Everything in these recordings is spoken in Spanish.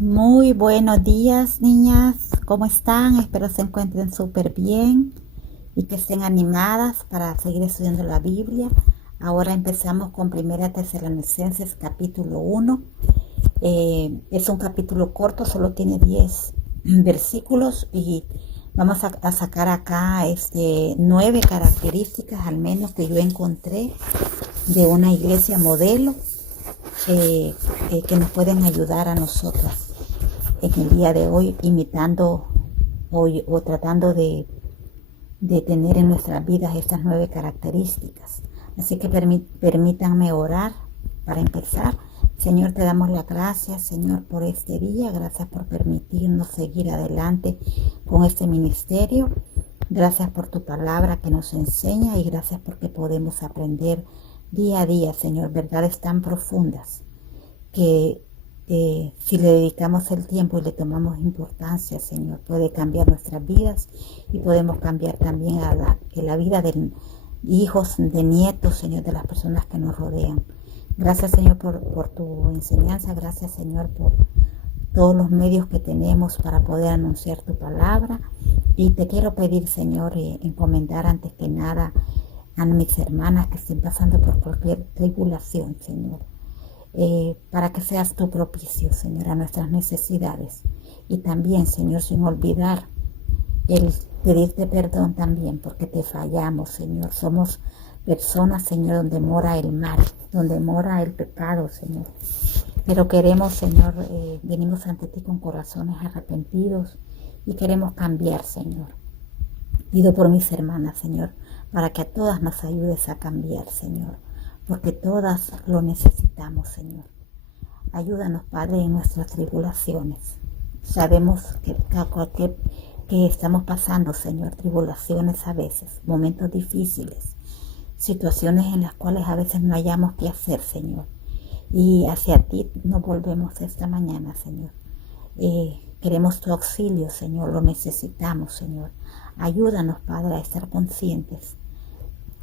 Muy buenos días, niñas. ¿Cómo están? Espero se encuentren súper bien y que estén animadas para seguir estudiando la Biblia. Ahora empezamos con Primera Tesalonicenses capítulo 1. Es un capítulo corto, solo tiene 10 versículos y vamos a sacar acá 9 características al menos que yo encontré de una iglesia modelo que nos pueden ayudar a nosotras en el día de hoy, imitando o tratando de tener en nuestras vidas estas 9 características. Así que permítanme orar para empezar. Señor, te damos las gracias, Señor, por este día. Gracias por permitirnos seguir adelante con este ministerio. Gracias por tu palabra que nos enseña y gracias porque podemos aprender día a día, Señor, verdades tan profundas que si le dedicamos el tiempo y le tomamos importancia, Señor, puede cambiar nuestras vidas y podemos cambiar también la vida de hijos, de nietos, Señor, de las personas que nos rodean. Gracias, Señor, por tu enseñanza. Gracias, Señor, por todos los medios que tenemos para poder anunciar tu palabra. Y te quiero pedir, Señor, encomendar antes que nada a mis hermanas que estén pasando por cualquier tribulación, Señor. Para que seas tu propicio, Señor, a nuestras necesidades. Y también, Señor, sin olvidar el pedirte perdón también, porque te fallamos, Señor. Somos personas, Señor, donde mora el mal, donde mora el pecado, Señor. Pero queremos, Señor, venimos ante ti con corazones arrepentidos y queremos cambiar, Señor. Pido por mis hermanas, Señor, para que a todas nos ayudes a cambiar, Señor, porque todas lo necesitamos, Señor. Ayúdanos, Padre, en nuestras tribulaciones. Sabemos que estamos pasando, Señor, tribulaciones a veces, momentos difíciles, situaciones en las cuales a veces no hayamos qué hacer, Señor. Y hacia ti nos volvemos esta mañana, Señor. Queremos tu auxilio, Señor, lo necesitamos, Señor. Ayúdanos, Padre, a estar conscientes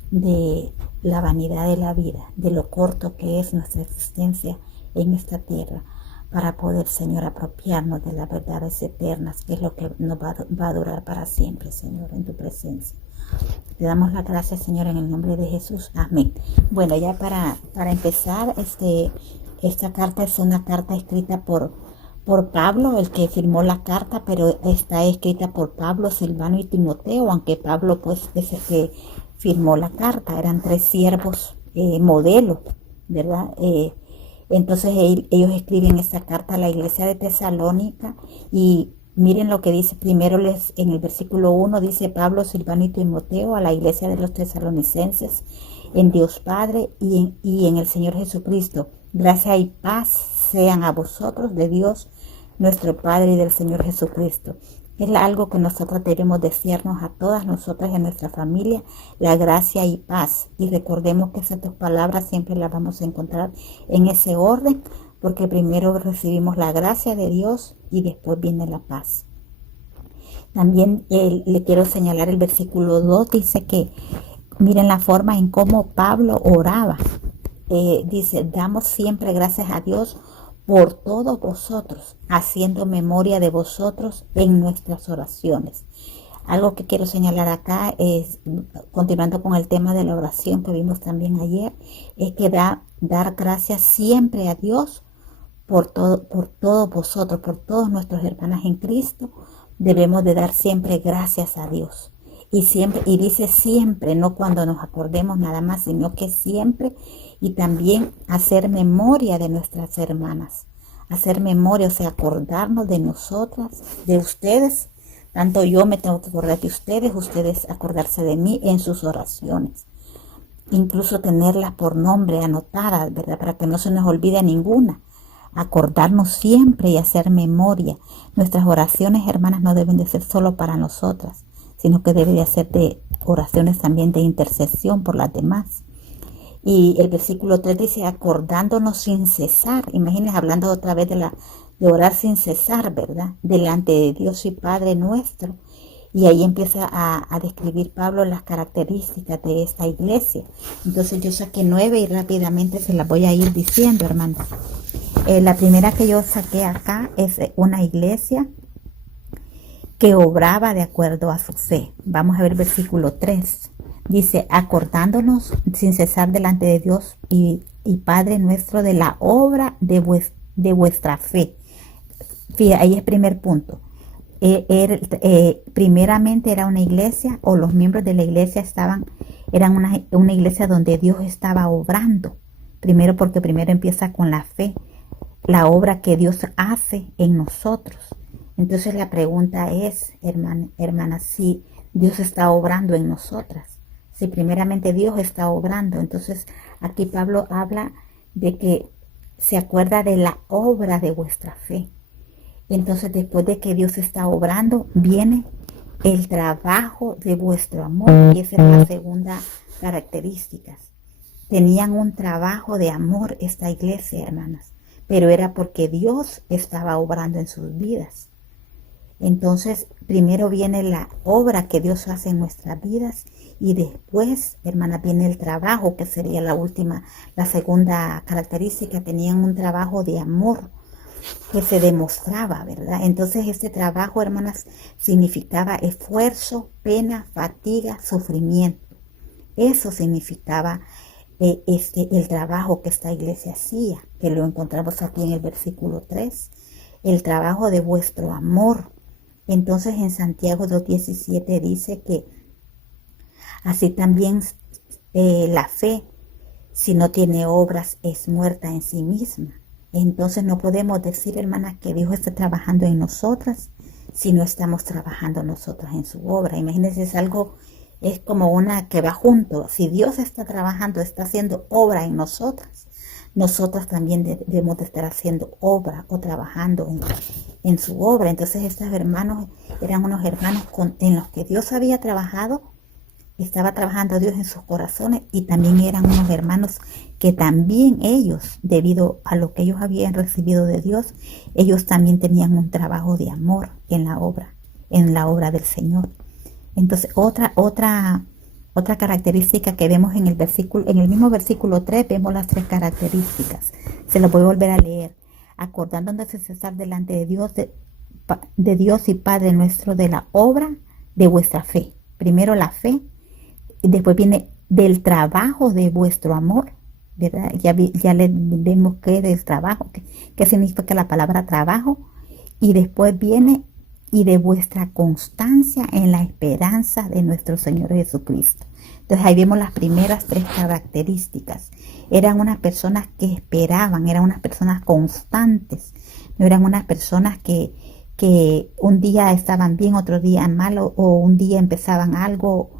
de la vanidad de la vida, de lo corto que es nuestra existencia en esta tierra, para poder, Señor, apropiarnos de las verdades eternas, que es lo que nos va a durar para siempre, Señor, en tu presencia. Te damos las gracias, Señor, en el nombre de Jesús. Amén. Bueno, ya para empezar, esta carta es una carta escrita por Pablo, el que firmó la carta, pero está escrita por Pablo, Silvano y Timoteo, aunque Pablo pues es el que firmó la carta. Eran 3 siervos modelos, ¿verdad? Entonces ellos escriben esta carta a la iglesia de Tesalónica y miren lo que dice primero en el versículo 1, dice Pablo, Silvano y Timoteo a la iglesia de los tesalonicenses, en Dios Padre y en el Señor Jesucristo. Gracia y paz sean a vosotros de Dios nuestro Padre y del Señor Jesucristo. Es algo que nosotros debemos decirnos a todas nosotras y a nuestra familia, la gracia y paz. Y recordemos que esas 2 palabras siempre las vamos a encontrar en ese orden, porque primero recibimos la gracia de Dios y después viene la paz. También le quiero señalar el versículo 2, dice que miren la forma en cómo Pablo oraba. Dice, damos siempre gracias a Dios por todos vosotros, haciendo memoria de vosotros en nuestras oraciones. Algo que quiero señalar acá es, continuando con el tema de la oración que vimos también ayer, es que dar gracias siempre a Dios por todos vosotros, por todos nuestros hermanos en Cristo. Debemos de dar siempre gracias a Dios. Y dice siempre, no cuando nos acordemos nada más, sino que siempre, y también hacer memoria de nuestras hermanas. Hacer memoria, o sea, acordarnos de nosotras, de ustedes. Tanto yo me tengo que acordar de ustedes acordarse de mí en sus oraciones. Incluso tenerlas por nombre anotadas, ¿verdad? Para que no se nos olvide ninguna. Acordarnos siempre y hacer memoria. Nuestras oraciones, hermanas, no deben de ser solo para nosotras, sino que debe de ser de oraciones también de intercesión por las demás. Y el versículo 3 dice, acordándonos sin cesar. Imagínense, hablando otra vez de orar sin cesar, ¿verdad? Delante de Dios y Padre nuestro. Y ahí empieza a describir Pablo las características de esta iglesia. Entonces yo saqué 9 y rápidamente se las voy a ir diciendo, hermanos. La primera que yo saqué acá es una iglesia que obraba de acuerdo a su fe. Vamos a ver versículo 3. Dice, acordándonos sin cesar delante de Dios y Padre nuestro de la obra de vuestra fe. Fíjate, ahí es el primer punto. Primeramente era una iglesia, o los miembros de la iglesia eran una iglesia donde Dios estaba obrando. Primero, porque primero empieza con la fe, la obra que Dios hace en nosotros. Entonces la pregunta es, hermana, si Dios está obrando en nosotras, si primeramente Dios está obrando. Entonces aquí Pablo habla de que se acuerda de la obra de vuestra fe. Entonces después de que Dios está obrando, viene el trabajo de vuestro amor. Y esa es la segunda característica. Tenían un trabajo de amor esta iglesia, hermanas, pero era porque Dios estaba obrando en sus vidas. Entonces, primero viene la obra que Dios hace en nuestras vidas y después, hermanas, viene el trabajo, que sería la segunda característica. Tenían un trabajo de amor que se demostraba, ¿verdad? Entonces, este trabajo, hermanas, significaba esfuerzo, pena, fatiga, sufrimiento. Eso significaba el trabajo que esta iglesia hacía, que lo encontramos aquí en el versículo 3, el trabajo de vuestro amor. Entonces en Santiago 2:17 dice que así también la fe, si no tiene obras, es muerta en sí misma. Entonces no podemos decir, hermanas, que Dios está trabajando en nosotras si no estamos trabajando nosotras en su obra. Imagínense, es como una que va junto. Si Dios está trabajando, está haciendo obra en nosotras, nosotras también debemos de estar haciendo obra o trabajando en su obra. Entonces estos hermanos eran unos hermanos en los que Dios había trabajado, estaba trabajando Dios en sus corazones, y también eran unos hermanos que también ellos, debido a lo que ellos habían recibido de Dios, ellos también tenían un trabajo de amor en la obra del Señor. Entonces otra característica que vemos en el mismo versículo 3, vemos las tres características. Se los voy a volver a leer. Acordándonos de cesar delante de Dios y Padre nuestro de la obra de vuestra fe. Primero la fe, y después viene del trabajo de vuestro amor, ¿verdad? Ya vemos que del trabajo, qué significa la palabra trabajo, y después viene y de vuestra constancia en la esperanza de nuestro Señor Jesucristo. Entonces ahí vemos las primeras tres características. Eran unas personas que esperaban, eran unas personas constantes, no eran unas personas que un día estaban bien, otro día mal, o un día empezaban algo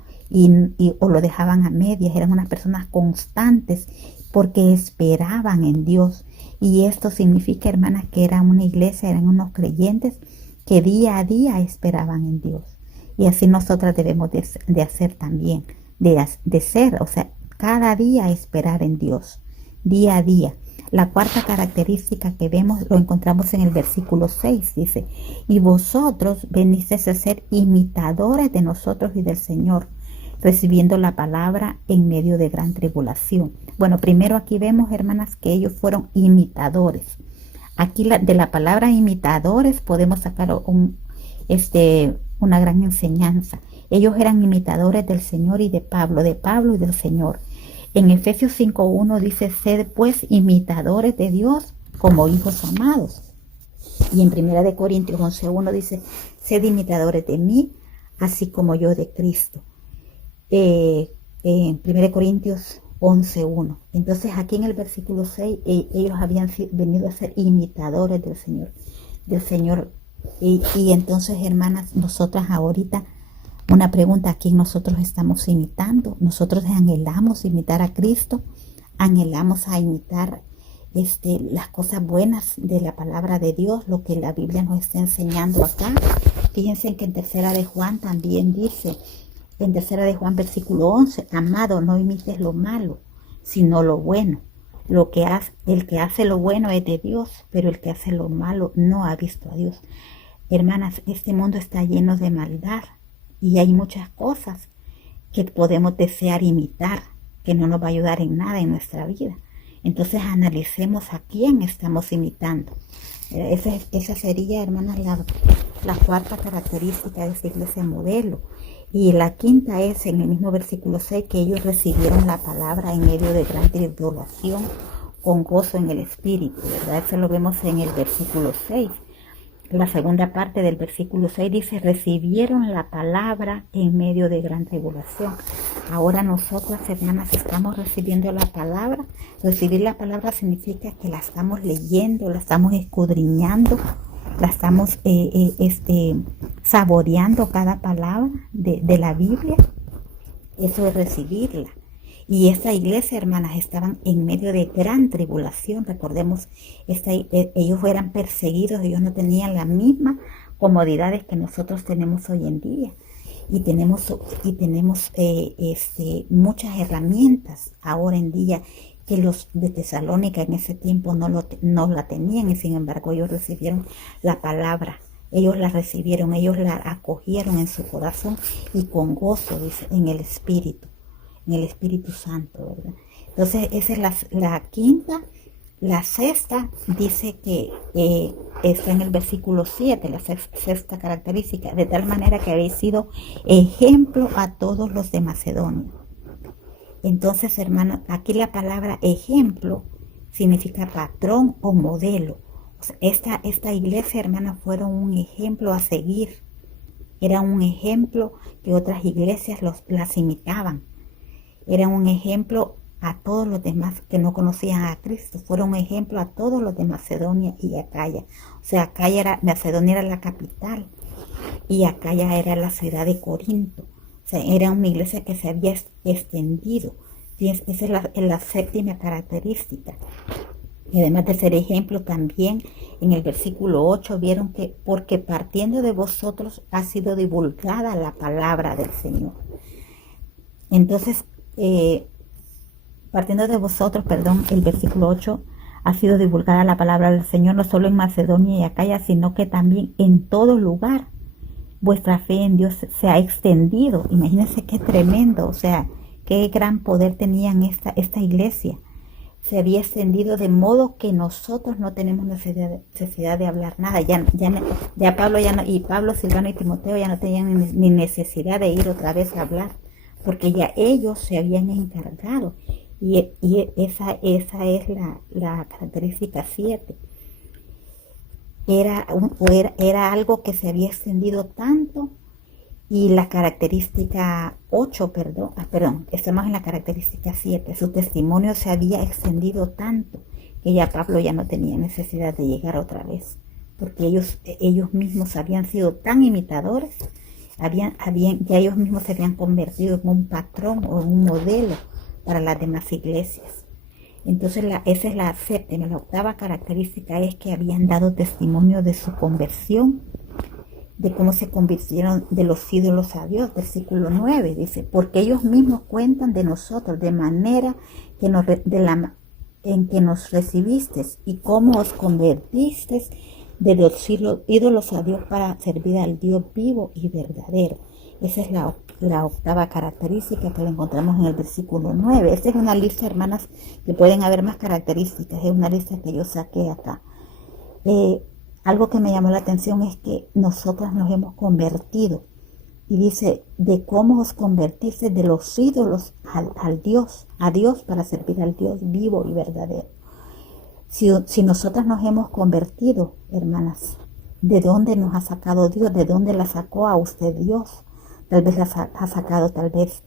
o lo dejaban a medias. Eran unas personas constantes porque esperaban en Dios. Y esto significa, hermanas, que era una iglesia, eran unos creyentes que día a día esperaban en Dios. Y así nosotras debemos de hacer también, de ser, o sea, cada día esperar en Dios, día a día. La cuarta característica que vemos lo encontramos en el versículo 6, dice, y vosotros venís a ser imitadores de nosotros y del Señor, recibiendo la palabra en medio de gran tribulación. Bueno, primero aquí vemos, hermanas, que ellos fueron imitadores. Aquí de la palabra imitadores podemos sacar una gran enseñanza. Ellos eran imitadores del Señor y de Pablo y del Señor. En Efesios 5:1 dice, sed pues imitadores de Dios como hijos amados. Y en 1 Corintios 11:1 dice, sed imitadores de mí, así como yo de Cristo. En 1 Corintios 11:1. Entonces aquí en el versículo 6, ellos habían venido a ser imitadores del Señor. Y entonces, hermanas, nosotras ahorita, una pregunta: ¿a quién nosotros estamos imitando? Nosotros anhelamos imitar a Cristo, anhelamos a imitar las cosas buenas de la palabra de Dios, lo que la Biblia nos está enseñando acá. Fíjense que en 3 de Juan también dice, en 3 de Juan versículo 11, amado, no imites lo malo, sino lo bueno. El que hace lo bueno es de Dios, pero el que hace lo malo no ha visto a Dios. Hermanas, este mundo está lleno de maldad y hay muchas cosas que podemos desear imitar, que no nos va a ayudar en nada en nuestra vida. Entonces analicemos a quién estamos imitando. Esa sería, hermanas, la cuarta característica de esa iglesia modelo. Y la quinta es en el mismo versículo 6, que ellos recibieron la palabra en medio de gran tribulación con gozo en el espíritu, ¿verdad? Eso lo vemos en el versículo 6. La segunda parte del versículo 6 dice, recibieron la palabra en medio de gran tribulación. Ahora nosotras, hermanas, estamos recibiendo la palabra. Recibir la palabra significa que la estamos leyendo, la estamos escudriñando, la estamos saboreando cada palabra de la Biblia. Eso es recibirla. Y esta iglesia, hermanas, estaban en medio de gran tribulación. Recordemos, ellos eran perseguidos, ellos no tenían las mismas comodidades que nosotros tenemos hoy en día. Y tenemos muchas herramientas ahora en día que los de Tesalónica en ese tiempo no la tenían, y sin embargo ellos recibieron la palabra. Ellos la recibieron, ellos la acogieron en su corazón y con gozo, dice, en el Espíritu Santo, ¿verdad? Entonces esa es la quinta. La sexta dice que está en el versículo 7, la sexta característica, de tal manera que habéis sido ejemplo a todos los de Macedonia. Entonces, hermano, aquí la palabra ejemplo significa patrón o modelo. O sea, esta iglesia, hermana, fueron un ejemplo a seguir. Era un ejemplo que otras iglesias las imitaban. Era un ejemplo a todos los demás que no conocían a Cristo. Fueron un ejemplo a todos los de Macedonia y Acaya. O sea, Macedonia era la capital y Acaya era la ciudad de Corinto. O sea, era una iglesia que se había extendido. Esa es la séptima característica. Y además de ser ejemplo, también en el versículo 8 vieron que porque partiendo de vosotros ha sido divulgada la palabra del Señor. Entonces, partiendo de vosotros, el versículo 8, ha sido divulgada la palabra del Señor no solo en Macedonia y Acaya, sino que también en todo lugar. Vuestra fe en Dios se ha extendido. Imagínense qué tremendo, o sea, qué gran poder tenían esta iglesia. Se había extendido de modo que nosotros no tenemos necesidad de hablar nada. Ya Pablo, Silvano y Timoteo ya no tenían ni necesidad de ir otra vez a hablar, porque ya ellos se habían encargado. Y esa es la característica 7. Era algo que se había extendido tanto. Y la característica 8, estamos en la característica 7. Su testimonio se había extendido tanto que ya Pablo ya no tenía necesidad de llegar otra vez, porque ellos mismos habían sido tan imitadores, ya ellos mismos se habían convertido en un patrón o en un modelo para las demás iglesias. Entonces esa es la séptima. La octava característica es que habían dado testimonio de su conversión, de cómo se convirtieron de los ídolos a Dios. Versículo 9 dice, porque ellos mismos cuentan de nosotros, de manera que en que nos recibisteis y cómo os convertisteis de los ídolos a Dios para servir al Dios vivo y verdadero. Esa es la octava característica que la encontramos en el versículo 9. Esta es una lista, hermanas, que pueden haber más características. Es una lista que yo saqué acá. Algo que me llamó la atención es que nosotras nos hemos convertido. Y dice, de cómo os convertiste de los ídolos a Dios para servir al Dios vivo y verdadero. Si nosotras nos hemos convertido, hermanas, ¿de dónde nos ha sacado Dios? ¿De dónde la sacó a usted Dios? Tal vez la ha sacado, tal vez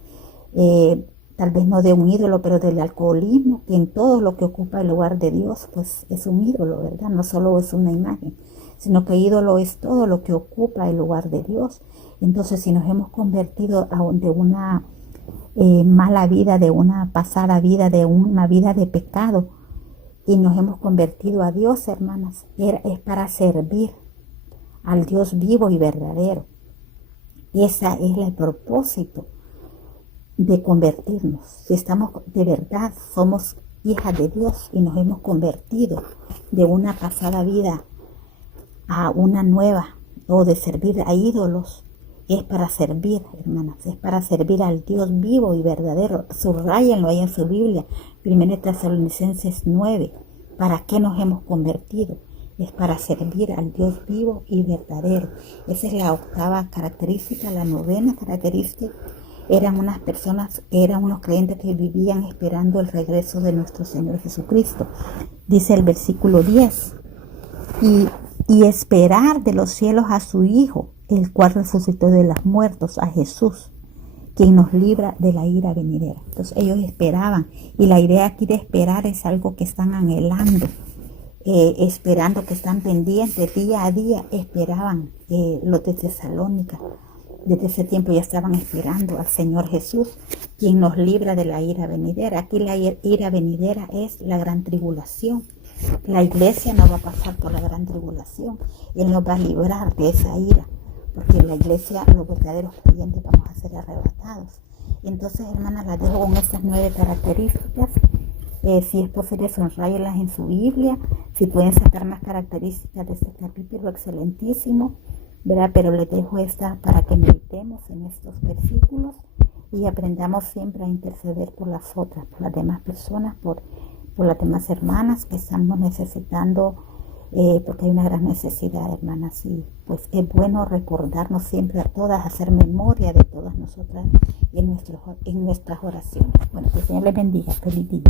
no de un ídolo, pero del alcoholismo, que en todo lo que ocupa el lugar de Dios, pues es un ídolo, ¿verdad? No solo es una imagen, sino que ídolo es todo lo que ocupa el lugar de Dios. Entonces, si nos hemos convertido de una mala vida, de una pasada vida, de una vida de pecado, y nos hemos convertido a Dios, hermanas, es para servir al Dios vivo y verdadero. Ese es el propósito de convertirnos. Si estamos de verdad, somos hijas de Dios y nos hemos convertido de una pasada vida a una nueva, o de servir a ídolos, es para servir, hermanas, es para servir al Dios vivo y verdadero. Subrayenlo ahí en su Biblia. 1 Tesalonicenses 9. ¿Para qué nos hemos convertido? Es para servir al Dios vivo y verdadero. Esa es la octava característica. La novena característica eran unos creyentes que vivían esperando el regreso de nuestro Señor Jesucristo. Dice el versículo 10, y esperar de los cielos a su Hijo, el cual resucitó de los muertos, a Jesús, quien nos libra de la ira venidera. Entonces ellos esperaban, y la idea aquí de esperar es algo que están anhelando, esperando, que están pendientes día a día. Esperaban los de Tesalónica. Desde ese tiempo ya estaban esperando al Señor Jesús, quien nos libra de la ira venidera. Aquí la ira venidera es la gran tribulación. La iglesia no va a pasar por la gran tribulación. Él nos va a librar de esa ira, porque la iglesia, los verdaderos creyentes, vamos a ser arrebatados. Entonces, hermanas, las dejo con estas 9 características. Si es posible, subrayenlas en su Biblia. Si pueden sacar más características de este capítulo, excelentísimo, ¿verdad? Pero les dejo esta para que meditemos en estos versículos y aprendamos siempre a interceder por las otras, por las demás personas, por las demás hermanas que estamos necesitando, porque hay una gran necesidad, hermanas, y pues es bueno recordarnos siempre a todas, hacer memoria de todas nosotras en nuestras oraciones. Bueno, que el Señor les bendiga. Feliz día.